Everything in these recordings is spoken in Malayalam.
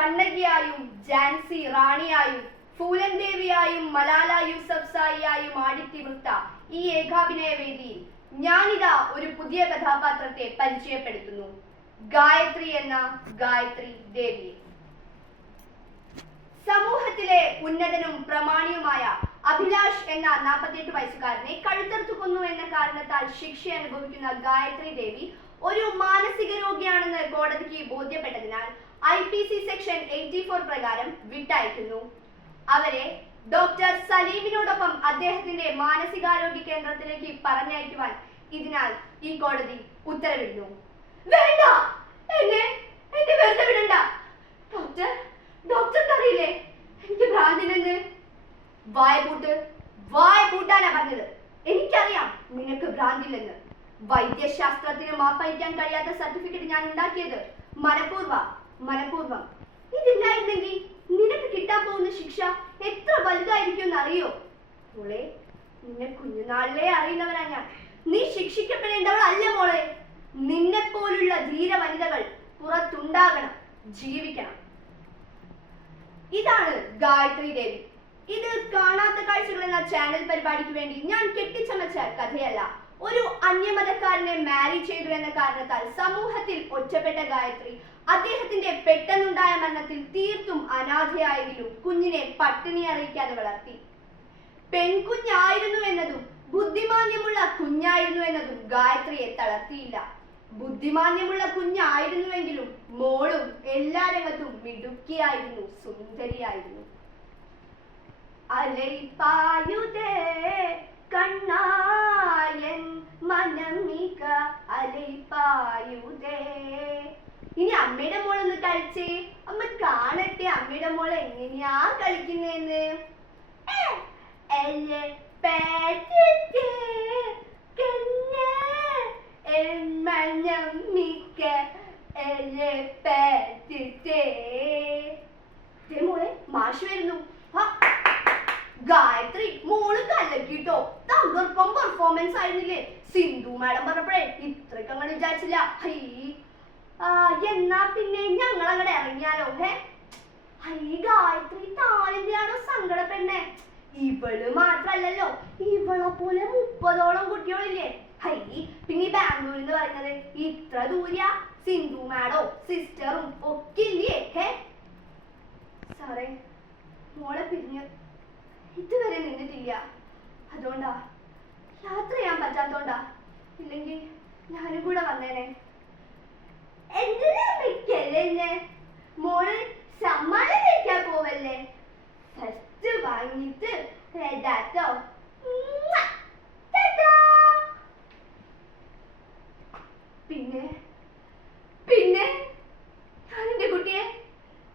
കണ്ണകിയായും ജാൻസി റാണിയായും ഫൂലൻ ദേവിയായും മലാല യൂസഫ് സായിയായും ആടിത്തിവൃത്ത ഈ ഏകാഭിനയ വേദിയിൽ ഞാനിതാ ഒരു പുതിയ കഥാപാത്രത്തെ പരിചയപ്പെടുത്തുന്നു. ഗായത്രി എന്ന ഗായത്രി ദേവി. സമൂഹത്തിലെ ഉന്നതനും പ്രമാണിയുമായ അഭിലാഷ് എന്ന നാൽപ്പത്തിയെട്ട് വയസ്സുകാരനെ കഴുത്തറുത്തു കൊന്നു എന്ന കാരണത്താൽ ശിക്ഷ അനുഭവിക്കുന്ന ഗായത്രി ദേവി ഒരു മാനസിക രോഗിയാണെന്ന് കോടതിക്ക് ബോധ്യപ്പെട്ടതിനാൽ I P C section eighty four പ്രകാരം വിട്ടയക്കുന്നു. അവരെ ഡോക്ടർ സലീമിനോടൊപ്പം അദ്ദേഹത്തിന്റെ മാനസികാരോഗ്യ കേന്ദ്രത്തിലേക്ക് പറഞ്ഞയക്കുവാൻ ഇതിനാൽ ഈ കോടതി ഉത്തരവിടുന്നു. വേണ്ട! എന്നെ എന്നെ വെറുതെ വിടണ്ട. ഡോക്ടർ ഡോക്ടർക്ക് അറിയില്ലേ എനിക്ക് ഭ്രാന്തിനെന്ന് വായ പൂട്ട് വായ പൂട്ടാനാ പറഞ്ഞത്. എനിക്കറിയാം നിനക്ക് ഭ്രാന്തില്ലെന്ന്. വൈദ്യശാസ്ത്രത്തിന് മാപ്പയക്കാൻ കഴിയാത്ത സർട്ടിഫിക്കറ്റ് ഞാൻ ഉണ്ടാക്കിയത് മനഃപൂർവ മനഃപൂർവം. ഇതില്ലായിരുന്നെങ്കിൽ നിനക്ക് കിട്ടാൻ പോകുന്ന ശിക്ഷ എത്ര വലുതായിരിക്കും എന്ന് അറിയോ മോളെ നിന്നെ കുഞ്ഞുനാളിലേ അറിയുന്നവരാ ഞാൻ. നീ ശിക്ഷിക്കപ്പെടേണ്ടവൾ അല്ല മോളെ. നിന്നെ പോലുള്ള ധീര വനിതകൾ പുറത്തുണ്ടാകണം ജീവിക്കണം. ഇതാണ് ഗായത്രി ദേവി. ഇത് കാണാത്ത കാഴ്ചകൾ എന്ന ചാനൽ പരിപാടിക്ക് വേണ്ടി ഞാൻ കെട്ടിച്ചമച്ച കഥയല്ല. ഒരു അന്യമതക്കാരനെ മാരി ചെയ്തു എന്ന കാരണത്താൽ സമൂഹത്തിൽ ഒറ്റപ്പെട്ട ഗായത്രി അദ്ദേഹത്തിന്റെ പെട്ടെന്നുണ്ടായ മരണത്തിൽ തീർത്തും അനാഥയായെങ്കിലും കുഞ്ഞിനെ പട്ടിണി അറിയിക്കാതെ വളർത്തി. പെൺകുഞ്ഞായിരുന്നു എന്നതും ബുദ്ധിമാന്യമുള്ള കുഞ്ഞായിരുന്നു എന്നതും ഗായത്രിയെ തളർത്തിയില്ല. ബുദ്ധിമാന്യമുള്ള കുഞ്ഞായിരുന്നുവെങ്കിലും മോളും എല്ലാ രംഗത്തും മിടുക്കിയായിരുന്നു സുന്ദരിയായിരുന്നു. അലൈപ്പായുതേ ഇനി മോൾ ഒന്ന് കളിച്ചേ. അമ്മ കാണട്ടെ അമ്മയുടെ മോൾ എങ്ങനെയാ കളിക്കുന്നേന്ന്. മോളെ മാഷ് വരുന്നു. ഗായത്രി മോൾ കല്ലക്കിട്ടോ തകർപ്പം പെർഫോമൻസ് ആയിരുന്നില്ലേ. സിന്ധു മാഡം പറഞ്ഞപ്പോഴേ ഇത്രയ്ക്ക് അങ്ങനെ വിചാരിച്ചില്ല. ഹൈ. എന്നാ പിന്നെ ഞങ്ങൾ അങ്ങടെ ഇറങ്ങിയാലോ ഹേ? ഹൈ ഗായത്രി താനെന്തിനാണോ സങ്കട പെണ്ണെ? ഇവൾ മാത്രല്ലല്ലോ ഇവളെ പോലെ മുപ്പതോളം കുട്ടികളില്ലേ? ഹൈ പിന്നെ ഈ ബാംഗ്ലൂർ എന്ന് പറയുന്നത് ഇത്ര ദൂര സിന്ധു മാഡോ സിസ്റ്ററും ഒക്കെ ഇല്ലേ ഹേ? സാറേ മോളെ പിരിഞ്ഞ് ഇതുവരെ നിന്നിട്ടില്ല. അതുകൊണ്ടാ യാത്ര ചെയ്യാൻ പറ്റാത്തോണ്ടാ. ഇല്ലെങ്കിൽ ഞാനും കൂടെ വന്നേനെ. എന്തിനാ വെക്കല്ലേ എന്നെ മോൾ സമ്മാനം കഴിക്കാൻ പോവല്ലേ? ഫസ്റ്റ് വാങ്ങിയിട്ട് വരാട്ടോ പിന്നെ ഞാൻ എന്റെ കുട്ടിയെ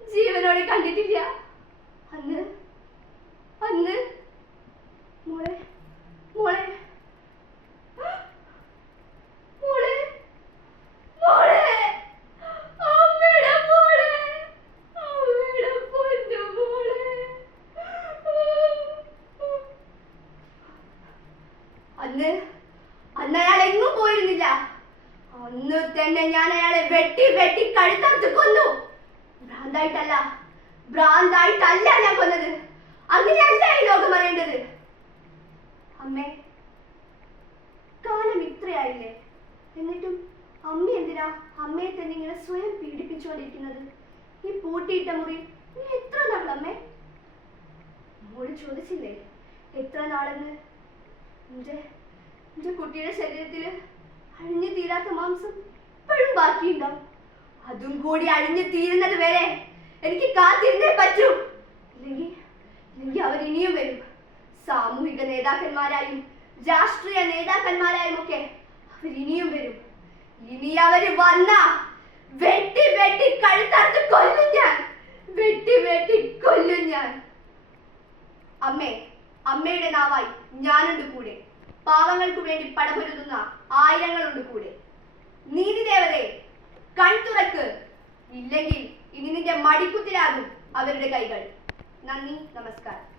ജീവനോടെ കണ്ടിട്ടില്ല അന്ന് അന്ന് മോളെ മോളെ മോളെ മോളെ അമ്മയുടെ മോളെ അമ്മയുടെ പൊന്നു മോളെ അന്ന് അന്ന് അയാൾ എങ്ങും പോയിരുന്നില്ല. അന്ന് തന്നെ ഞാൻ അയാളെ വെട്ടി വെട്ടി കഴുത്തറുത്ത് കൊന്നു. ഭ്രാന്തായിട്ടല്ല ഭ്രാന്തായിട്ടല്ല ഞാൻ കൊന്നത്. അങ്ങനെയല്ല ഈ ലോകം അറിയേണ്ടത്. അമ്മേ കാലം ഇത്രയായില്ലേ? എന്നിട്ടും അമ്മ എന്തിനാ അമ്മയെ തന്നെ ഇങ്ങനെ സ്വയം പീഡിപ്പിച്ചുകൊണ്ടിരിക്കുന്നത്? ഈ പൂട്ടിയിട്ട മുറി നീ എത്ര നാളമ്മേ മോൾ ചോദിച്ചില്ലേ എത്ര നാളെന്ന്? എന്റെ എന്റെ കുട്ടിയുടെ ശരീരത്തിൽ അഴിഞ്ഞു തീരാത്ത മാംസം ഇപ്പോഴും ബാക്കിയുണ്ടാവും. അതും കൂടി അഴിഞ്ഞു തീരുന്നത് വരെ എനിക്ക് കാത്തിരുന്നേ പറ്റൂ. ഇല്ലെങ്കിൽ ഇല്ലെങ്കിൽ അവർ ഇനിയും വരും. സാമൂഹിക നേതാക്കന്മാരായും രാഷ്ട്രീയ നേതാക്കന്മാരായും ഒക്കെ അവർ ഇനിയും വരും. ഇനി അവർ വന്ന വെട്ടി വെട്ടി കഴുത്തറുത്ത് കൊല്ലും ഞാൻ. വെട്ടി വെട്ടി കൊല്ലും ഞാൻ. അമ്മേ അമ്മയുടെ നാവായി ഞാനുണ്ട് കൂടെ. പാവങ്ങൾക്ക് വേണ്ടി പടപൊരുതുന്ന ആയിരങ്ങളുണ്ട് കൂടെ. നീതിദേവതേ കൺ തുറക്ക്. ഇല്ലെങ്കിൽ ഇനി നിന്റെ മടിക്കുത്തിലാകും അവരുടെ കൈകൾ. നന്ദി നമസ്കാരം.